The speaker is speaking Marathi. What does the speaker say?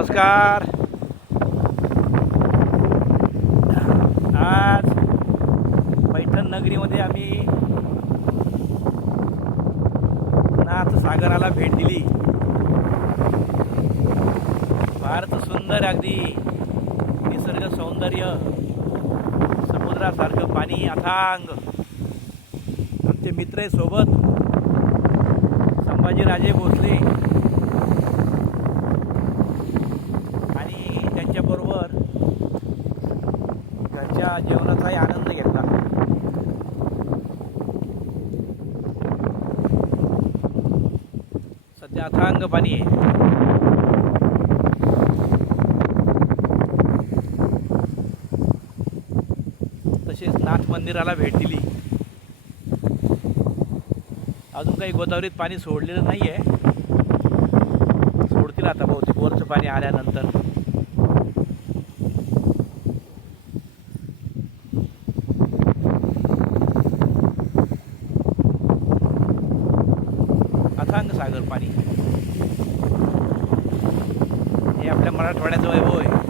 नमस्कार. आज पैठण नगरीमध्ये आम्ही नाथ सागराला भेट दिली. फारच सुंदर अगदी निसर्ग सौंदर्य, समुद्रासारखं पाणी अथांग. आमचे मित्र सोबत संभाजीराजे भोसले आणि त्यांच्याबरोबर घरच्या जेवणाचाही आनंद घेतला. सध्या अथांग पाणी आहे. तसेच नाथ मंदिराला भेट दिली. अजून काही गोदावरीत पाणी सोडलेलं नाही आहे, सोडतील आता बहुतेक वरचं पाणी आल्यानंतर. अथांग सागर पाणी हे आपल्या मराठवाड्याचं वैभव आहे.